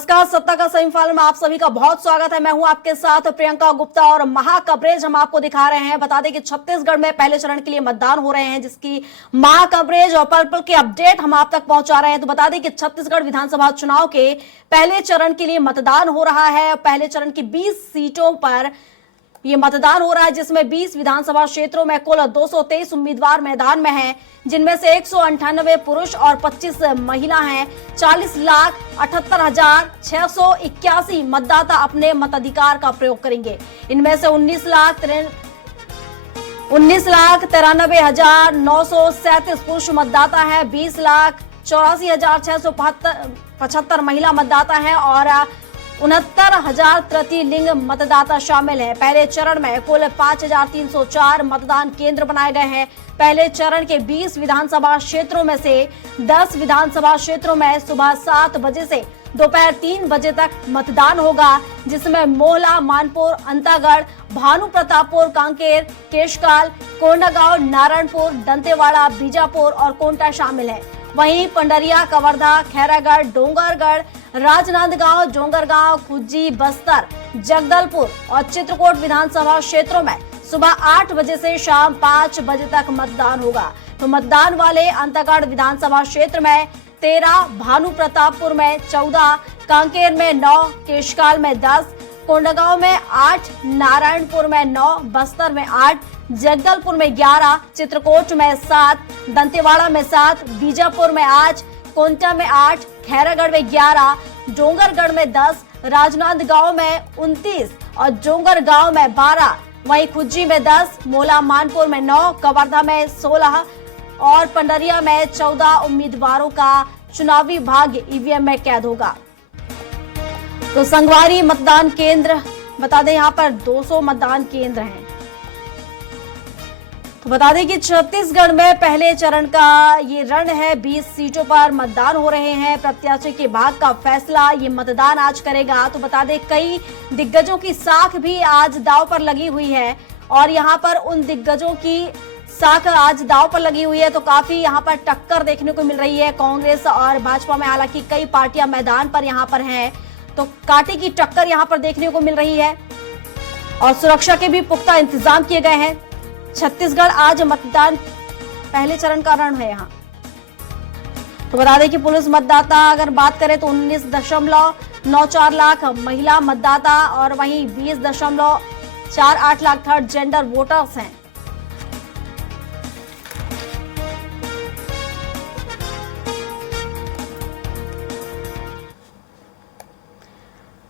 नमस्कार, सत्ता का सेमीफाइनल में आप सभी का बहुत स्वागत है। मैं हूं आपके साथ प्रियंका गुप्ता और महा कवरेज हम आपको दिखा रहे हैं। बता दें कि छत्तीसगढ़ में पहले चरण के लिए मतदान हो रहे हैं, जिसकी महा कवरेज और पल पल की अपडेट हम आप तक पहुंचा रहे हैं। तो बता दें कि छत्तीसगढ़ विधानसभा चुनाव के पहले चरण के लिए मतदान हो रहा है। पहले चरण की 20 सीटों पर ये मतदान हो रहा है, जिसमें 20 विधानसभा क्षेत्रों में कुल 223 उम्मीदवार मैदान में हैं, जिनमें से 198 पुरुष और 25 महिला हैं। 40,78,681 मतदाता अपने मताधिकार का प्रयोग करेंगे। इनमें से 19,93,937 पुरुष मतदाता हैं, 20,84,675 महिला मतदाता हैं और 69,000 तृतीय मतदाता शामिल है। पहले चरण में कुल 5,304 मतदान केंद्र बनाए गए हैं। पहले चरण के 20 विधानसभा क्षेत्रों में से 10 विधानसभा क्षेत्रों में सुबह 7 बजे से दोपहर 3 बजे तक मतदान होगा, जिसमें मोहला, मानपुर, अंतागढ़, भानु प्रतापपुर, कांकेर, केशकाल, कोंडागांव, नारायणपुर, दंतेवाड़ा, बीजापुर और कोंटा शामिल है। वहीं पंडरिया, कवर्धा, खैरागढ़, डोंगरगढ़, राजनांदगांव, डोंगरगांव, खुज्जी, बस्तर, जगदलपुर और चित्रकूट विधानसभा क्षेत्रों में सुबह 8 बजे से शाम 5 बजे तक मतदान होगा। तो मतदान वाले अंतागढ़ विधानसभा क्षेत्र में 13, भानु प्रतापपुर में 14, कांकेर में 9, केशकाल में 10, कोंडागांव में 8, नारायणपुर में 9, बस्तर में 8, जगदलपुर में 11, चित्रकूट में 7, दंतेवाड़ा में 7, बीजापुर में 8, कोंटा में 8, खैरागढ़ में 11, डोंगरगढ़ में 10, राजनांदगांव में 29 और डोंगरगांव में 12, वहीं खुज्जी में 10, मोला, मानपुर में 9, कवर्धा में 16 और पंडरिया में 14 उम्मीदवारों का चुनावी भाग्य ईवीएम में कैद होगा। तो संगवारी मतदान केंद्र बता दें, यहाँ पर 200 मतदान केंद्र हैं। तो बता दें कि छत्तीसगढ़ में पहले चरण का ये रण है। 20 सीटों पर मतदान हो रहे हैं। प्रत्याशी के भाग्य का फैसला ये मतदान आज करेगा। तो बता दें, कई दिग्गजों की साख भी आज दांव पर लगी हुई है और यहाँ पर उन दिग्गजों की साख आज दांव पर लगी हुई है। तो काफी यहाँ पर टक्कर देखने को मिल रही है कांग्रेस और भाजपा में। हालांकि कई पार्टियां मैदान पर यहाँ पर हैं, तो कांटे की टक्कर यहाँ पर देखने को मिल रही है और सुरक्षा के भी पुख्ता इंतजाम किए गए हैं। छत्तीसगढ़ आज मतदान पहले चरण का रण है यहाँ। तो बता दें कि पुलिस मतदाता अगर बात करें तो 19.94 लाख महिला मतदाता और वहीं 20.48 लाख थर्ड जेंडर वोटर्स हैं।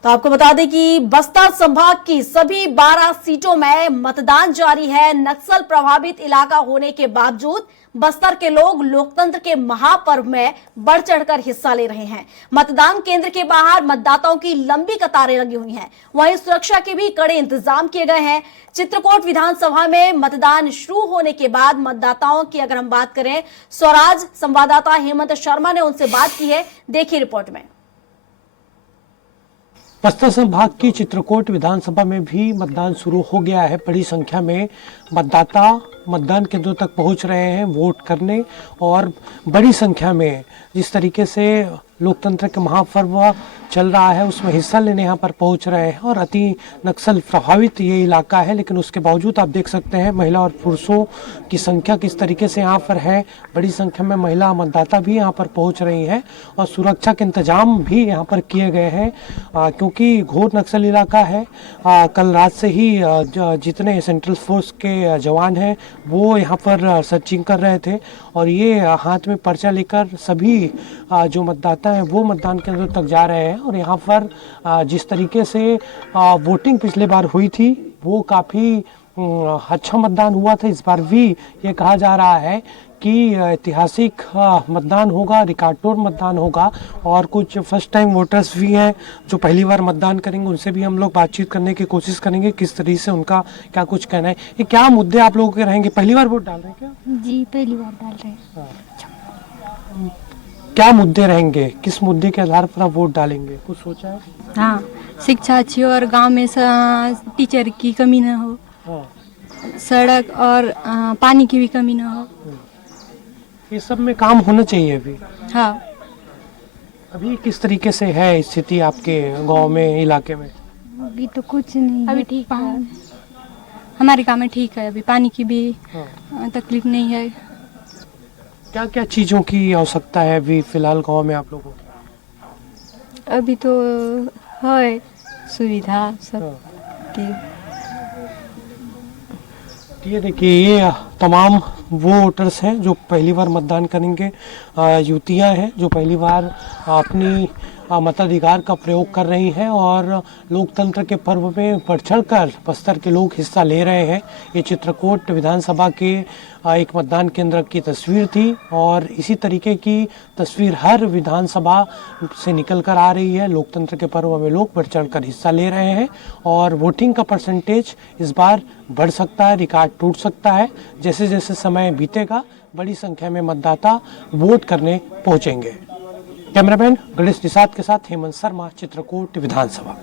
तो आपको बता दें कि बस्तर संभाग की सभी 12 सीटों में मतदान जारी है। नक्सल प्रभावित इलाका होने के बावजूद बस्तर के लोग लोकतंत्र के महापर्व में बढ़ चढ़कर हिस्सा ले रहे हैं। मतदान केंद्र के बाहर मतदाताओं की लंबी कतारें लगी हुई हैं। वहीं सुरक्षा के भी कड़े इंतजाम किए गए हैं। चित्रकूट विधानसभा में मतदान शुरू होने के बाद मतदाताओं की अगर हम बात करें, स्वराज संवाददाता हेमंत शर्मा ने उनसे बात की है। देखिए रिपोर्ट में। बस्तर संभाग की चित्रकूट विधानसभा में भी मतदान शुरू हो गया है। बड़ी संख्या में मतदाता मतदान केंद्रों तक पहुंच रहे हैं वोट करने और बड़ी संख्या में जिस तरीके से लोकतंत्र के महापर्व चल रहा है उसमें हिस्सा लेने यहाँ पर पहुंच रहे हैं और अति नक्सल प्रभावित ये इलाका है, लेकिन उसके बावजूद आप देख सकते हैं महिला और पुरुषों की संख्या किस तरीके से यहाँ पर है। बड़ी संख्या में महिला मतदाता भी यहाँ पर पहुँच रही हैं और सुरक्षा के इंतजाम भी यहाँ पर किए गए हैं, क्योंकि घोर नक्सल इलाका है। कल रात से ही जितने सेंट्रल फोर्स के जवान हैं वो यहाँ पर सर्चिंग कर रहे थे और ये हाथ में पर्चा लेकर सभी जो मतदाता हैं वो मतदान केंद्र तक जा रहे हैं। और यहाँ पर जिस तरीके से वोटिंग पिछले बार हुई थी वो काफ़ी अच्छा मतदान हुआ था। इस बार भी ये कहा जा रहा है कि ऐतिहासिक मतदान होगा, रिकॉर्ड तोड़ मतदान होगा और कुछ फर्स्ट टाइम वोटर्स भी हैं जो पहली बार मतदान करेंगे। उनसे भी हम लोग बातचीत करने की कोशिश करेंगे किस तरीके से उनका क्या कुछ कहना है। ये क्या मुद्दे आप लोगों के रहेंगे? पहली बार वोट डाल रहे हैं क्या? जी पहली बार डाल रहे हैं। क्या मुद्दे रहेंगे? किस मुद्दे के आधार पर आप वोट डालेंगे? कुछ सोचा है? हाँ, शिक्षा अच्छी और गांव में टीचर की कमी न हो, सड़क और पानी की भी कमी न हो। ये सब में काम होना चाहिए अभी। हाँ, अभी किस तरीके से है स्थिति आपके गांव में, इलाके में? अभी तो कुछ नहीं अभी है, ठीक है। हमारे गांव में ठीक है, अभी पानी की भी हाँ। तकलीफ नहीं है। क्या क्या चीज़ों की आवश्यकता है अभी फिलहाल गांव में आप लोगों को? अभी तो है सुविधा सब हाँ। की। ये देखिए, ये तमाम वो वोटर्स हैं जो पहली बार मतदान करेंगे, युवतियां हैं जो पहली बार अपनी मताधिकार का प्रयोग कर रही हैं और लोकतंत्र के पर्व में बढ़ चढ़कर बस्तर के लोग हिस्सा ले रहे हैं। ये चित्रकूट विधानसभा के एक मतदान केंद्र की तस्वीर थी और इसी तरीके की तस्वीर हर विधानसभा से निकल कर आ रही है। लोकतंत्र के पर्व में लोग बढ़ चढ़कर हिस्सा ले रहे हैं और वोटिंग का परसेंटेज इस बार बढ़ सकता है, रिकॉर्ड टूट सकता है। जैसे जैसे समय बीतेगा बड़ी संख्या में मतदाता वोट करने पहुंचेंगे। कैमरामैन गणेश निषाद के साथ हेमंत शर्मा, चित्रकूट विधानसभा।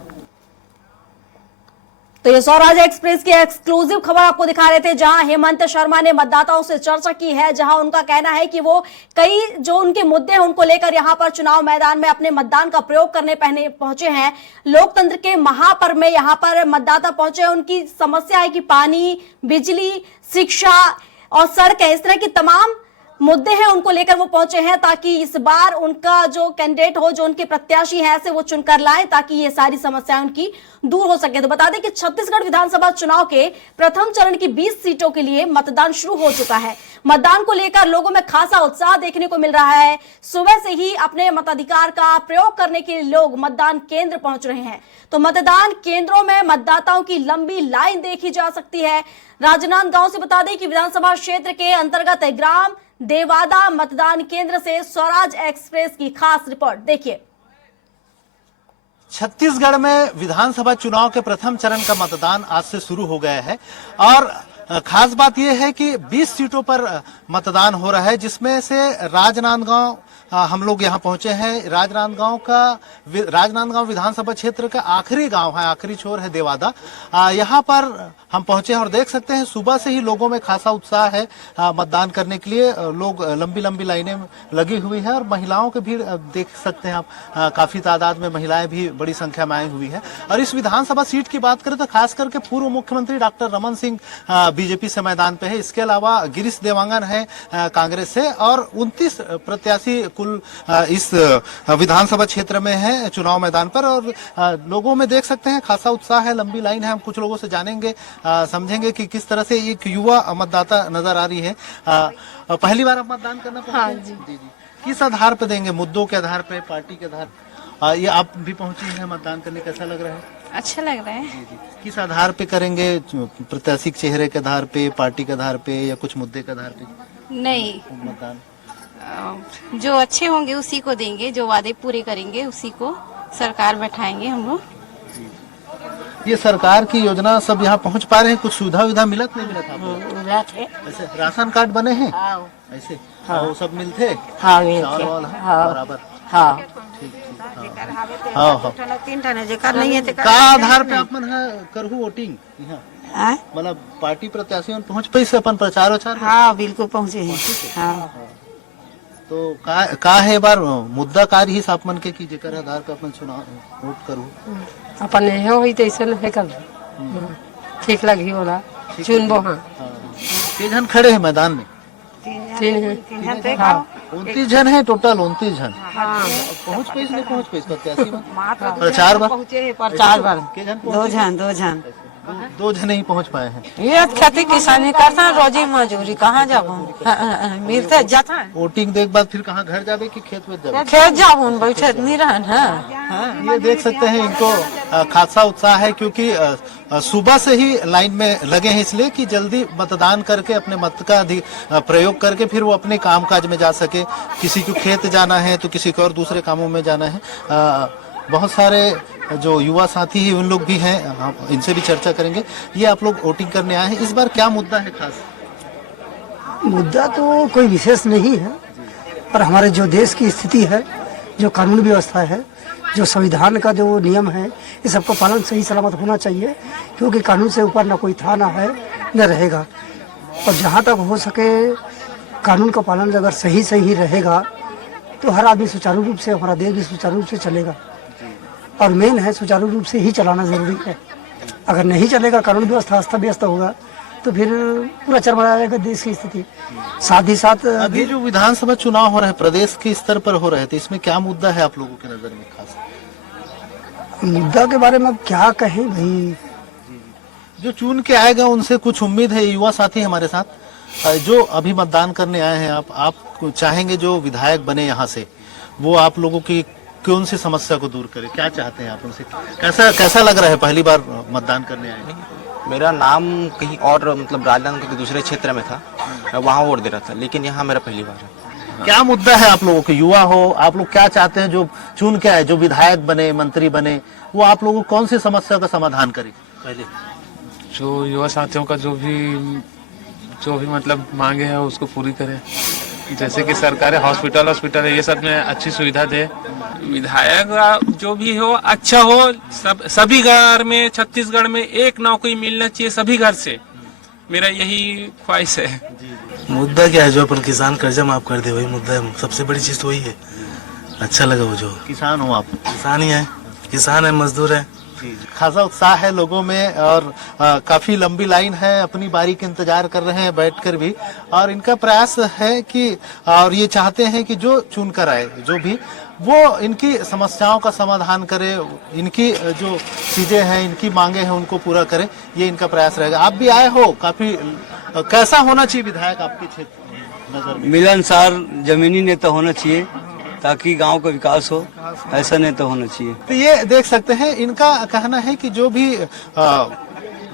तो ये स्वराज एक्सप्रेस की एक्सक्लूसिव खबर आपको दिखा रहे थे, जहां हेमंत शर्मा ने मतदाताओं से चर्चा की है, जहां उनका कहना है कि वो कई जो उनके मुद्दे हैं उनको लेकर यहां पर चुनाव मैदान में अपने मतदान का प्रयोग करने पहुंचे हैं। लोकतंत्र के महापर्व में यहां पर मतदाता पहुंचे हैं। उनकी समस्या है कि पानी, बिजली, शिक्षा और सड़क है, इस तरह की तमाम मुद्दे हैं उनको लेकर वो पहुंचे हैं, ताकि इस बार उनका जो कैंडिडेट हो, जो उनके प्रत्याशी हैं, ऐसे वो चुनकर लाएं ताकि ये सारी समस्याएं उनकी दूर हो सके। तो बता दें कि छत्तीसगढ़ विधानसभा चुनाव के प्रथम चरण की 20 सीटों के लिए मतदान शुरू हो चुका है। मतदान को लेकर लोगों में खासा उत्साह देखने को मिल रहा है। सुबह से ही अपने मताधिकार का प्रयोग करने के लिए लोग मतदान केंद्र पहुंच रहे हैं। तो मतदान केंद्रों में मतदाताओं की लंबी लाइन देखी जा सकती है। राजनांदगांव से बता दें कि विधानसभा क्षेत्र के अंतर्गत ग्राम देवादा मतदान केंद्र से स्वराज एक्सप्रेस की खास रिपोर्ट देखिए। छत्तीसगढ़ में विधानसभा चुनाव के प्रथम चरण का मतदान आज से शुरू हो गया है और खास बात यह है कि 20 सीटों पर मतदान हो रहा है, जिसमें से राजनांदगांव हम लोग यहाँ पहुंचे हैं। राजनांदगांव विधानसभा क्षेत्र का आखिरी गांव है, आखिरी छोर है देवादा। यहाँ पर हम पहुंचे हैं और देख सकते हैं सुबह से ही लोगों में खासा उत्साह है मतदान करने के लिए। लोग लंबी लंबी लाइनें लगी हुई है और महिलाओं की भीड़ देख सकते हैं आप, काफी तादाद में महिलाएं भी बड़ी संख्या में आई हुई है। और इस विधानसभा सीट की बात करें तो खास करके पूर्व मुख्यमंत्री डॉक्टर रमन सिंह बीजेपी से मैदान पे है। इसके अलावा गिरीश देवांगन है कांग्रेस से और 29 प्रत्याशी कुल इस विधानसभा क्षेत्र में है चुनाव मैदान पर। और लोगों में देख सकते हैं खासा उत्साह है, लंबी लाइन है। हम कुछ लोगों से जानेंगे, समझेंगे कि किस तरह से एक युवा मतदाता नजर आ रही है। पहली बार आप मतदान करना पड़ता है? हाँ जी। जी। किस आधार पे देंगे, मुद्दों के आधार पे, पार्टी के आधार? ये आप भी पहुंची हैं मतदान करने, कैसा लग रहा है? अच्छा लग रहा है। जी। किस आधार पे करेंगे, प्रत्याशी के चेहरे के आधार पे, पार्टी के आधार पे या कुछ मुद्दे के आधार पे नहीं, मतदान? जो अच्छे होंगे उसी को देंगे, जो वादे पूरे करेंगे उसी को सरकार बैठाएंगे हम लोग। ये सरकार की योजना सब यहाँ पहुँच पा रहे हैं? कुछ सुविधा विधा मिलत नहीं मिलत आपको? ऐसे राशन कार्ड बने हैं ऐसे? हाँ। वो सब मिलते? हाँ चावल वावल है? हाँ। बराबर? हाँ ठीक। हाँ। तीन ठने जेकर नहीं है का आधार पे आप मन करहु वोटिंग यहाँ, मतलब पार्टी प्रत्याशी में पहुँच पाई से अपन प्रचार वचार? हाँ बिल्कुल पहुँचे हैं। हाँ तो का है बार मुद्दा कार्य ही आप मन के की जेकर आधार पे अपन चुनाव वोट करू? अपन नहीं हुई तो ऐसा है कर ठीक लगी होला चुनबो। हाँ कितने जन खड़े हैं मैदान में? तीन है। 29 जन है टोटल, 29 जन। पहुँच पाई नहीं पहुँच पाई प्रत्याशी में प्रचार बार? पहुँचे प्रचार बार दो जन दो जन ही पहुँच पाए हैं। ये खेती किसानी करता रोजी मजूरी कहाँ जाबो मिलते जाता है। वोटिंग देख बाद फिर कहाँ घर जाबे कि खेत में जाबे? खेत जाबो बैठे नहीं रहन है। ये देख सकते हैं इनको खासा उत्साह है, क्योंकि सुबह से ही लाइन में लगे हैं, इसलिए कि जल्दी मतदान करके अपने मत का प्रयोग करके फिर वो अपने कामकाज में जा सके। किसी को खेत जाना है तो किसी को और दूसरे कामों में जाना है। बहुत सारे जो युवा साथी हैं उन लोग भी हैं, हम इनसे भी चर्चा करेंगे। ये आप लोग वोटिंग करने आए हैं, इस बार क्या मुद्दा है खास? मुद्दा तो कोई विशेष नहीं है, पर हमारे जो देश की स्थिति है, जो कानून व्यवस्था है, जो संविधान का जो नियम है, ये सबका पालन सही सलामत होना चाहिए, क्योंकि कानून से ऊपर ना कोई था ना है न रहेगा। और जहाँ तक हो सके कानून का पालन अगर सही रहेगा तो हर आदमी सुचारू रूप से, हमारा देश भी सुचारू रूप से चलेगा। और मेन है सुचारू रूप से ही चलाना जरूरी है। अगर नहीं चलेगा, कानून व्यवस्था अस्त व्यस्त होगा, तो फिर पूरा चरमरा जाएगा देश की स्थिति। साथ ही साथ अभी जो विधानसभा चुनाव हो रहे हैं प्रदेश के स्तर पर हो रहे थे, इसमें क्या मुद्दा है आप लोगों की नजर में खास? मुद्दा के बारे में अब क्या कहें भाई। जो चुन के आएगा उनसे कुछ उम्मीद है। युवा साथी हमारे साथ जो अभी मतदान करने आए हैं, आप चाहेंगे जो विधायक बने यहाँ से, वो आप लोगों की कौन सी समस्या को दूर करे? क्या चाहते हैं आप उनसे? कैसा लग रहा है पहली बार मतदान करने आए? मेरा नाम कहीं और मतलब राजनांदगांव के दूसरे क्षेत्र में था, मैं वहाँ वोट दे रहा था, लेकिन यहाँ मेरा पहली बार है। क्या मुद्दा है आप लोगों के? युवा हो, आप लोग क्या चाहते हैं जो चुन के आए, जो विधायक बने, मंत्री बने, वो आप लोगों को कौन सी समस्या का समाधान करे? पहले जो युवा साथियों का जो भी मतलब मांगे है उसको पूरी करें। जैसे कि सरकारी हॉस्पिटल है, ये सब में अच्छी सुविधा दे। विधायक जो भी हो अच्छा हो। सभी घर में, छत्तीसगढ़ में एक नौकरी मिलना चाहिए सभी घर से, मेरा यही ख्वाहिश है। मुद्दा क्या है? जो अपन किसान कर्जा माफ कर दे, वही मुद्दा है। सबसे बड़ी चीज तो वही है। अच्छा लगा वो जो किसान हो आप? किसान ही है, किसान है, मजदूर है। खासा उत्साह है लोगों में और काफी लंबी लाइन है, अपनी बारी का इंतजार कर रहे हैं बैठकर भी। और इनका प्रयास है कि और ये चाहते हैं कि जो चुनकर आए, जो भी वो इनकी समस्याओं का समाधान करे, इनकी जो चीजें हैं, इनकी मांगे हैं, उनको पूरा करे। ये इनका प्रयास रहेगा। आप भी आए हो, काफी कैसा होना चाहिए विधायक आपके क्षेत्र नजर में? मिलनसार जमीनी नेता होना चाहिए ताकि गांव का विकास हो, ऐसा नेता होना चाहिए। तो ये देख सकते हैं, इनका कहना है कि जो भी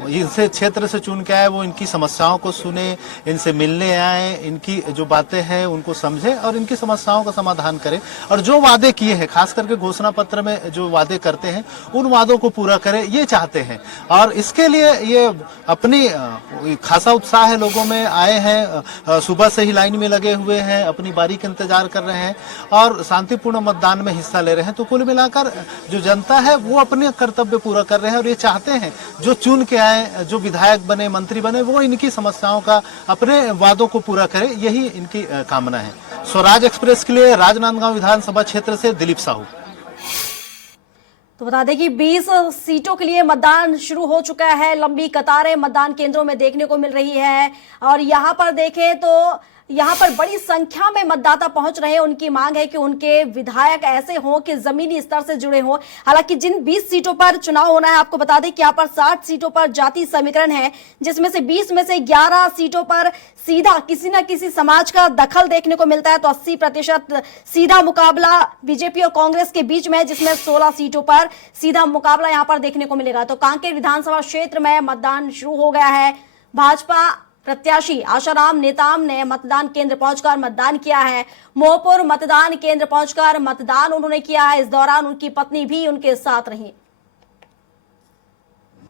इनसे क्षेत्र से चुन के आए वो इनकी समस्याओं को सुने, इनसे मिलने आए, इनकी जो बातें हैं उनको समझे और इनकी समस्याओं का समाधान करे। और जो वादे किए हैं, खास करके घोषणा पत्र में जो वादे करते हैं, उन वादों को पूरा करे, ये चाहते हैं। और इसके लिए ये अपनी खासा उत्साह है लोगों में, आए हैं, सुबह से ही लाइन में लगे हुए हैं, अपनी बारी का इंतजार कर रहे हैं और शांतिपूर्ण मतदान में हिस्सा ले रहे हैं। तो कुल मिलाकर जो जनता है वो अपने कर्तव्य पूरा कर रहे हैं और ये चाहते हैं जो चुन के आए, जो विधायक बने, मंत्री बने, वो इनकी समस्याओं का, अपने वादों को पूरा करे, यही इनकी कामना है। स्वराज एक्सप्रेस के लिए राजनांदगांव विधानसभा क्षेत्र से दिलीप साहू। तो बता दें कि 20 सीटों के लिए मतदान शुरू हो चुका है। लंबी कतारें मतदान केंद्रों में देखने को मिल रही है और यहां पर देखें तो यहाँ पर बड़ी संख्या में मतदाता पहुंच रहे हैं। उनकी मांग है कि उनके विधायक ऐसे हों कि जमीनी स्तर से जुड़े हों। हालांकि जिन 20 सीटों पर चुनाव होना है, आपको बता दें कि यहाँ पर 60 सीटों पर जाति समीकरण है, जिसमें से 20 में से 11 सीटों पर सीधा किसी न किसी समाज का दखल देखने को मिलता है। तो 80% सीधा मुकाबला बीजेपी और कांग्रेस के बीच में है, जिसमें 16 सीटों पर सीधा मुकाबला यहाँ पर देखने को मिलेगा। तो कांकेर विधानसभा क्षेत्र में मतदान शुरू हो गया है। भाजपा प्रत्याशी आशाराम नेताम ने मतदान केंद्र पहुंचकर मतदान किया है। मोहपुर मतदान केंद्र पहुंचकर मतदान उन्होंने किया है। इस दौरान उनकी पत्नी भी उनके साथ रही।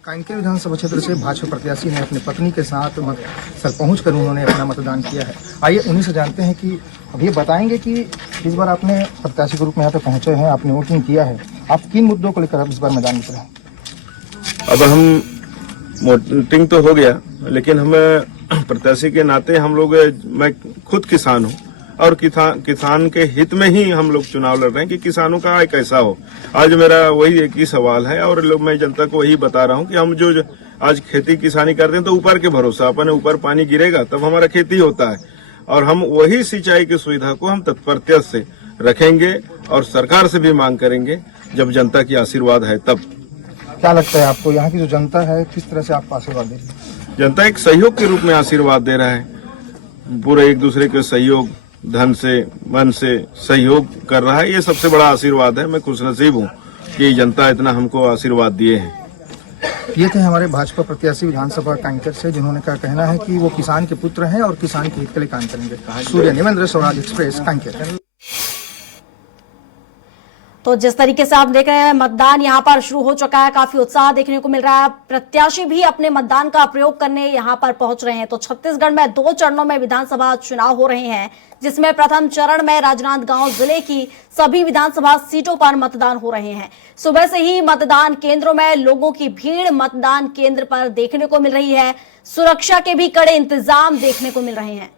कांकेर विधानसभा क्षेत्र से भाजपा प्रत्याशी ने अपनी पत्नी के साथ पहुंचकर उन्होंने अपना मतदान किया है। आइए उन्हीं से जानते हैं कि अब ये बताएंगे कि इस बार आपने प्रत्याशी के रूप में यहाँ पे पहुंचे हैं, आपने वोटिंग किया है, आप किन मुद्दों को लेकर आप इस बार मैदान में हैं? अब हम वोटिंग तो हो गया, लेकिन हमें प्रत्याशी के नाते हम लोग, मैं खुद किसान हूँ और किसान के हित में ही हम लोग चुनाव लड़ रहे हैं कि किसानों का आय कैसा हो। आज मेरा वही एक ही सवाल है और लोग, मैं जनता को वही बता रहा हूँ कि हम जो आज खेती किसानी करते हैं तो ऊपर के भरोसा, अपने ऊपर पानी गिरेगा तब हमारा खेती होता है और हम वही सिंचाई की सुविधा को हम तत्परता से रखेंगे और सरकार से भी मांग करेंगे जब जनता की आशीर्वाद है तब। क्या लगता है आपको यहाँ की जो जनता है किस तरह से आपको आशीर्वाद दे रही है? जनता एक सहयोग के रूप में आशीर्वाद दे रहा है, पूरे एक दूसरे के सहयोग, धन से, मन से सहयोग कर रहा है। ये सबसे बड़ा आशीर्वाद है। मैं खुशनसीब हूँ कि जनता इतना हमको आशीर्वाद दिए हैं। ये थे हमारे भाजपा प्रत्याशी विधानसभा कांकेर से, जिन्होंने का कहना है कि वो किसान के पुत्र हैं और किसान के हित के लिए काम करेंगे। सूर्य निवेंद्र, स्वराज एक्सप्रेस, कांकेर। तो जिस तरीके से आप देख रहे हैं, मतदान यहां पर शुरू हो चुका है। काफी उत्साह देखने को मिल रहा है। प्रत्याशी भी अपने मतदान का प्रयोग करने यहां पर पहुंच रहे हैं। तो छत्तीसगढ़ में 2 चरणों में विधानसभा चुनाव हो रहे हैं, जिसमें प्रथम चरण में राजनांदगांव जिले की सभी विधानसभा सीटों पर मतदान हो रहे हैं। सुबह से ही मतदान केंद्रों में लोगों की भीड़ मतदान केंद्र पर देखने को मिल रही है। सुरक्षा के भी कड़े इंतजाम देखने को मिल रहे हैं।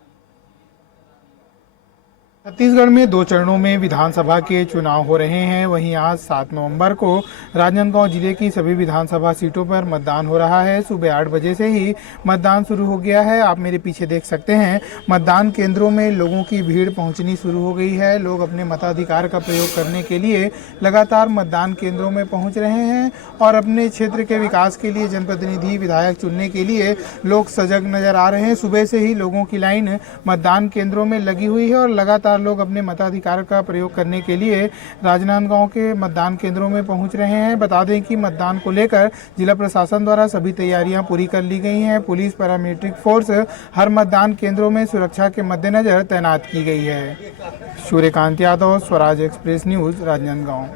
छत्तीसगढ़ में 2 चरणों में विधानसभा के चुनाव हो रहे हैं। वहीं आज 7 नवंबर को राजनांदगांव जिले की सभी विधानसभा सीटों पर मतदान हो रहा है। सुबह 8 बजे से ही मतदान शुरू हो गया है। आप मेरे पीछे देख सकते हैं, मतदान केंद्रों में लोगों की भीड़ पहुंचनी शुरू हो गई है। लोग अपने मताधिकार का प्रयोग करने के लिए लगातार मतदान केंद्रों में पहुंच रहे हैं और अपने क्षेत्र के विकास के लिए जनप्रतिनिधि, विधायक चुनने के लिए लोग सजग नजर आ रहे हैं। सुबह से ही लोगों की लाइन मतदान केंद्रों में लगी हुई है और लगातार लोग अपने मताधिकार का प्रयोग करने के लिए राजनांदगांव के मतदान केंद्रों में पहुंच रहे हैं। बता दें कि मतदान को लेकर जिला प्रशासन द्वारा सभी तैयारियां पूरी कर ली गई हैं। पुलिस, पैरामिलिट्री फोर्स हर मतदान केंद्रों में सुरक्षा के मद्देनजर तैनात की गई है। Suryakant Yadav, Swaraj express news, Rajnandgaon.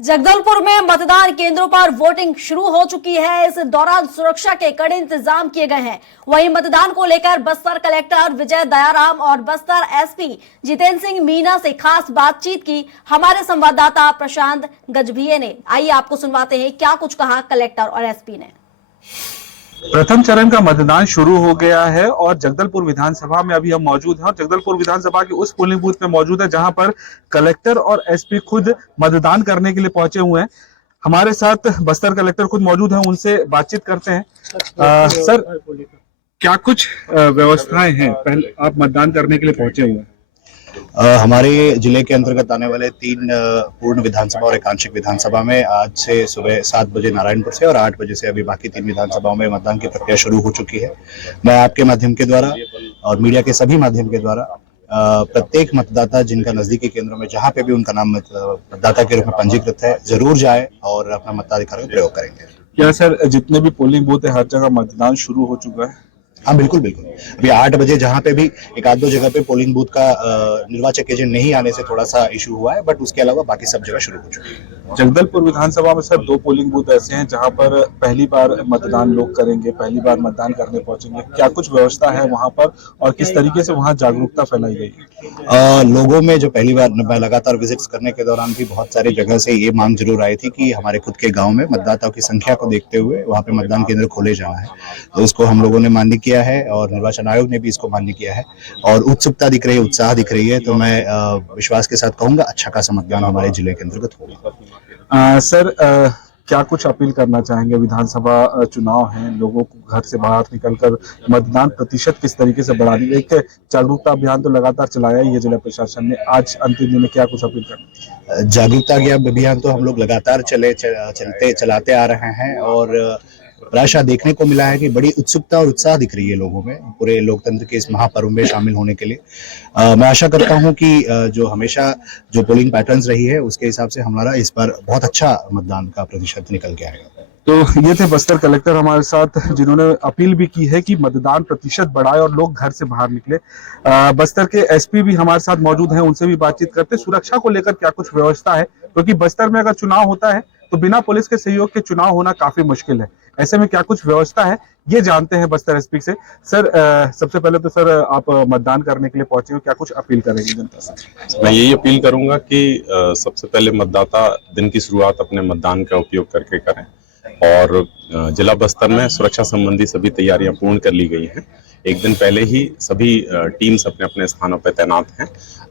जगदलपुर में मतदान केंद्रों पर वोटिंग शुरू हो चुकी है। इस दौरान सुरक्षा के कड़े इंतजाम किए गए हैं। वहीं मतदान को लेकर बस्तर कलेक्टर विजय दयाराम और बस्तर एसपी जितेंद्र सिंह मीना से खास बातचीत की हमारे संवाददाता प्रशांत गजभिये ने। आइए आपको सुनवाते हैं क्या कुछ कहा कलेक्टर और एसपी ने। प्रथम चरण का मतदान शुरू हो गया है और जगदलपुर विधानसभा में अभी हम मौजूद हैं और जगदलपुर विधानसभा के उस पोलिंग बूथ में मौजूद है जहां पर कलेक्टर और एसपी खुद मतदान करने के लिए पहुंचे हुए हैं। हमारे साथ बस्तर कलेक्टर खुद मौजूद हैं, उनसे बातचीत करते हैं। सर, क्या कुछ व्यवस्थाएं हैं? पहले आप मतदान करने के लिए पहुंचे हुए हैं। हमारे जिले के अंतर्गत आने वाले 3 पूर्ण विधानसभा और एक आंशिक विधानसभा में आज से सुबह 7 बजे नारायणपुर से और 8 बजे से अभी बाकी 3 विधानसभाओं में मतदान की प्रक्रिया शुरू हो चुकी है। मैं आपके माध्यम के द्वारा और मीडिया के सभी माध्यम के द्वारा प्रत्येक मतदाता जिनका नजदीकी केंद्रों में जहां पे भी उनका नाम मतदाता के रूप में पंजीकृत है, जरूर जाए और अपना मताधिकार का प्रयोग करेंगे। क्या सर, जितने भी पोलिंग बूथ है हर जगह मतदान शुरू हो चुका है? हाँ, बिल्कुल बिल्कुल। अभी 8 बजे जहाँ पे भी 1-2 जगह पे पोलिंग बूथ का निर्वाचक एजेंट नहीं आने से थोड़ा सा इशू हुआ है, बट उसके अलावा बाकी सब जगह शुरू हो चुकी है। जगदलपुर विधानसभा में सर 2 पोलिंग बूथ ऐसे हैं जहां पर पहली बार मतदान लोग करेंगे, पहली बार मतदान करने पहुंचेंगे। क्या कुछ व्यवस्था है वहां पर और किस तरीके से वहां जागरूकता फैलाई गई? लोगों में जो पहली बार मैं लगातार विजिट्स करने के दौरान भी बहुत सारी जगह से ये मांग जरूर आई थी कि हमारे खुद के गाँव में मतदाताओं की संख्या को देखते हुए वहाँ पे मतदान केंद्र खोले जाना है, तो उसको हम लोगों ने मान्य किया है और निर्वाचन आयोग ने भी इसको मान्य किया है और उत्सुकता दिख रही है, उत्साह दिख रही है। तो मैं विश्वास के साथ कहूंगा अच्छा खासा मतदान हमारे जिले के अंतर्गत होगा। सर, क्या कुछ अपील करना चाहेंगे? विधानसभा चुनाव हैं, लोगों को घर से बाहर निकलकर मतदान प्रतिशत किस तरीके से बढ़ाने, एक जागरूकता अभियान तो लगातार चलाया ही है जिला प्रशासन ने, आज अंतिम दिन में क्या कुछ अपील करना? जागरूकता के अभियान तो हम लोग लगातार चलाते आ रहे हैं और प्रायशः देखने को मिला है कि बड़ी उत्सुकता और उत्साह दिख रही है लोगों में पूरे लोकतंत्र के इस महापर्व में शामिल होने के लिए। मैं आशा करता हूं कि जो हमेशा जो पोलिंग पैटर्न्स रही है उसके हिसाब से हमारा इस बार बहुत अच्छा मतदान का प्रतिशत निकल के आएगा। तो ये थे बस्तर कलेक्टर हमारे साथ, जिन्होंने अपील भी की है कि मतदान प्रतिशत बढ़ाए और लोग घर से बाहर निकले। बस्तर के एसपी भी हमारे साथ मौजूद हैं, उनसे भी बातचीत करते। सुरक्षा को लेकर क्या कुछ व्यवस्था है, क्योंकि बस्तर में अगर चुनाव होता है तो बिना पुलिस के सहयोग के चुनाव होना काफी मुश्किल है। ऐसे में क्या कुछ व्यवस्था है ये जानते हैं बस्तर एसपी से। सर, सबसे पहले तो सर आप मतदान करने के लिए पहुंचे हो, क्या कुछ अपील करेंगे जनता से? मैं यही अपील करूंगा कि सबसे पहले मतदाता दिन की शुरुआत अपने मतदान का उपयोग करके करें और जिला बस्तर में सुरक्षा संबंधी सभी तैयारियां पूर्ण कर ली गई हैं। एक दिन पहले ही सभी टीम्स अपने अपने स्थानों पर तैनात हैं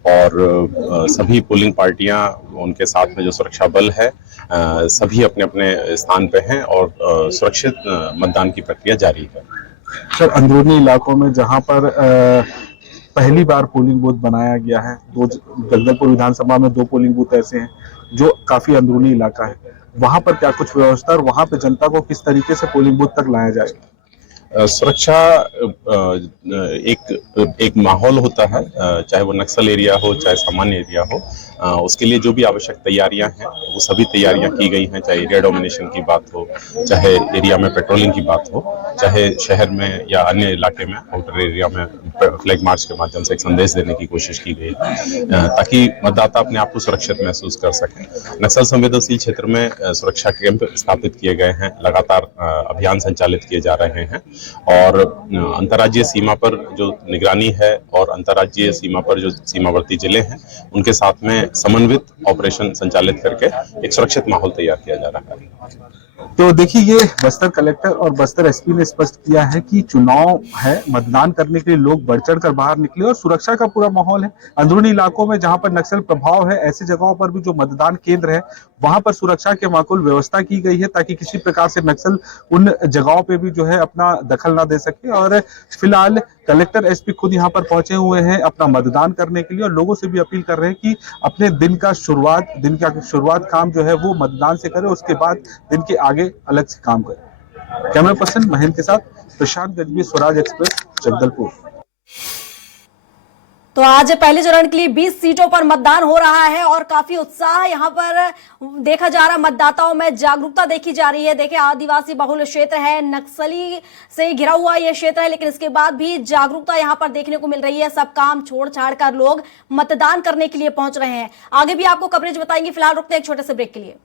और सभी पोलिंग पार्टियां, उनके साथ में जो सुरक्षा बल है, सभी अपने अपने स्थान पे हैं और सुरक्षित मतदान की प्रक्रिया जारी है। सर, अंदरूनी इलाकों में जहां पर पहली बार पोलिंग बूथ बनाया गया है, जगदलपुर विधानसभा में 2 पोलिंग बूथ ऐसे हैं जो काफी अंदरूनी इलाका है, वहां पर क्या कुछ व्यवस्था और वहां पे जनता को किस तरीके से पोलिंग बूथ तक लाया जाएगा? सुरक्षा एक माहौल होता है, चाहे वो नक्सल एरिया हो चाहे सामान्य एरिया हो, उसके लिए जो भी आवश्यक तैयारियां हैं वो सभी तैयारियां की गई हैं। चाहे एरिया डोमिनेशन की बात हो, चाहे एरिया में पेट्रोलिंग की बात हो, चाहे शहर में या अन्य इलाके में आउटर एरिया में फ्लैग मार्च के माध्यम से एक संदेश देने की कोशिश की गई है ताकि मतदाता अपने आप को सुरक्षित महसूस कर सके। नक्सल संवेदनशील क्षेत्र में सुरक्षा कैंप स्थापित किए गए हैं, लगातार अभियान संचालित किए जा रहे हैं और अंतर्राज्यीय सीमा पर जो निगरानी है और अंतर्राज्यीय सीमा पर जो सीमावर्ती जिले हैं उनके साथ में समन्वित ऑपरेशन संचालित करके एक सुरक्षित माहौल तैयार किया जा रहा है। तो देखिए, ये बस्तर कलेक्टर और बस्तर एसपी ने स्पष्ट किया है कि चुनाव है, मतदान करने के लिए लोग बढ़ चढ़ कर बाहर निकले और सुरक्षा का पूरा माहौल है। अंदरूनी इलाकों में जहां पर नक्सल प्रभाव है, ऐसी जगहों पर भी जो मतदान केंद्र है वहां पर सुरक्षा के माकूल व्यवस्था की गई है ताकि किसी प्रकार से नक्सल उन जगहों पे भी जो है अपना दखल ना दे सके। और फिलहाल कलेक्टर एसपी खुद यहाँ पर पहुंचे हुए हैं अपना मतदान करने के लिए और लोगों से भी अपील कर रहे हैं कि अपने दिन का शुरुआत काम जो है वो मतदान से करें, उसके बाद दिन के आगे अलग से काम करें। कैमरा पर्सन महेंद्र के साथ प्रशांत गजबी, स्वराज एक्सप्रेस, जगदलपुर। तो आज पहले चरण के लिए 20 सीटों पर मतदान हो रहा है और काफी उत्साह यहाँ पर देखा जा रहा है। मतदाताओं में जागरूकता देखी जा रही है। देखिए, आदिवासी बहुल क्षेत्र है, नक्सली से घिरा हुआ ये क्षेत्र है, लेकिन इसके बाद भी जागरूकता यहाँ पर देखने को मिल रही है। सब काम छोड़ छाड़ कर लोग मतदान करने के लिए पहुंच रहे हैं। आगे भी आपको कवरेज बताएंगे। फिलहाल रुकते हैं एक छोटे से ब्रेक के लिए।